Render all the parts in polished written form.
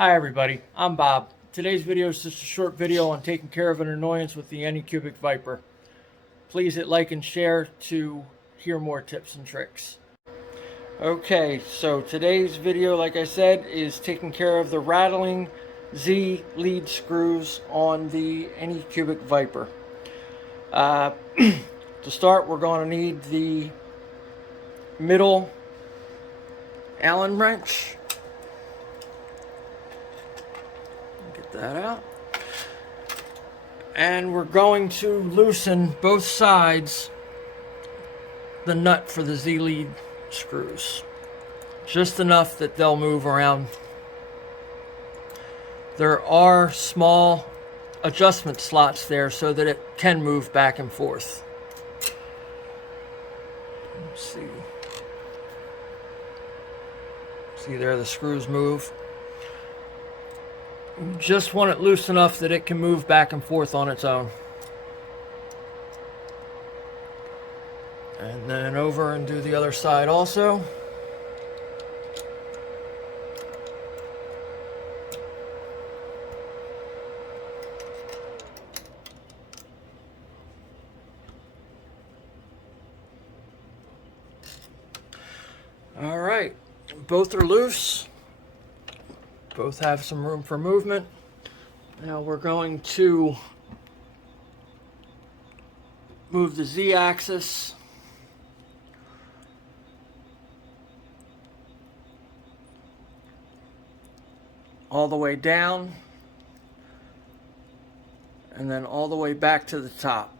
Hi everybody, I'm Bob. Today's video is just a short video on taking care of an annoyance with the Anycubic Vyper. Please hit like and share to hear more tips and tricks. Okay, so today's video, like I said, is taking care of the Rattlin Z lead screws on the Anycubic Vyper. To start, we're going to need the middle Allen wrench. Get that out. And we're going to loosen both sides the nut for the Z lead screws. Just enough that they'll move around. There are small adjustment slots there so that it can move back and forth. Let's see. See there, the screws move. You just want it loose enough that it can move back and forth on its own. And then over and do the other side also. All right, both are loose. Both have some room for movement. Now we're going to move the Z-axis all the way down and then all the way back to the top.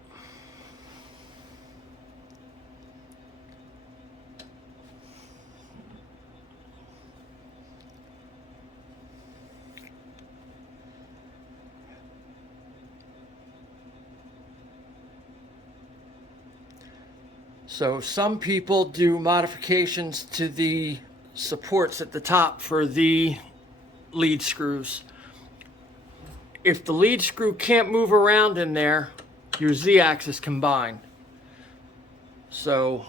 So some people do modifications to the supports at the top for the lead screws. If the lead screw can't move around in there, your Z-axis can bind. So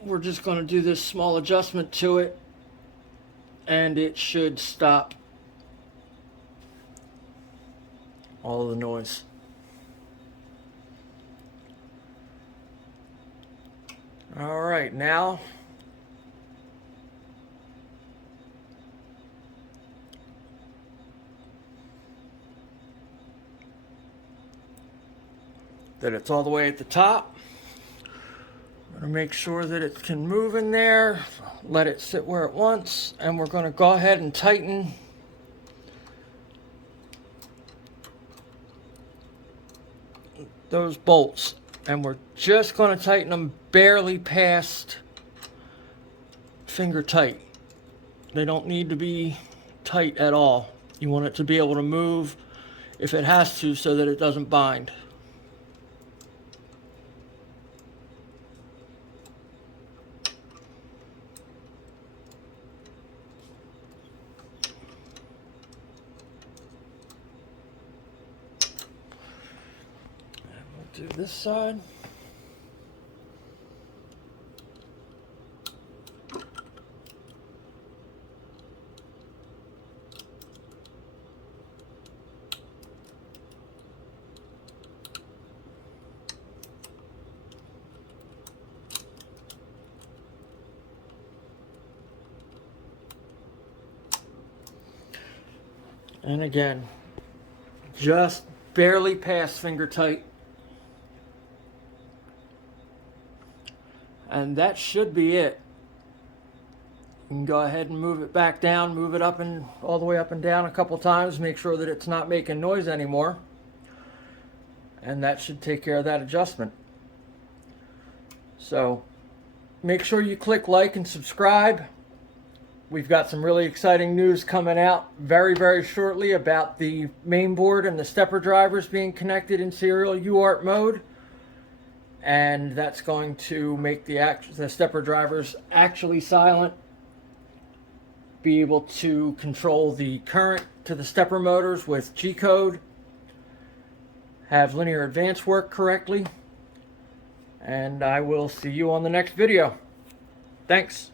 we're just going to do this small adjustment to it and it should stop all the noise. All right, now that it's all the way at the top, I'm going to make sure that it can move in there, let it sit where it wants, and we're going to go ahead and tighten those bolts. And we're just going to tighten them barely past finger tight. They don't need to be tight at all. You want it to be able to move if it has to so that it doesn't bind. Do this side. And again, just barely past finger tight. And that should be it. You can go ahead and move it back down, move it up and all the way up and down a couple times, make sure that it's not making noise anymore. And that should take care of that adjustment. So make sure you click like and subscribe. We've got some really exciting news coming out very, very shortly about the main board and the stepper drivers being connected in serial UART mode. And that's going to make the stepper drivers actually silent, be able to control the current to the stepper motors with G-code, have linear advance work correctly, and I will see you on the next video. Thanks.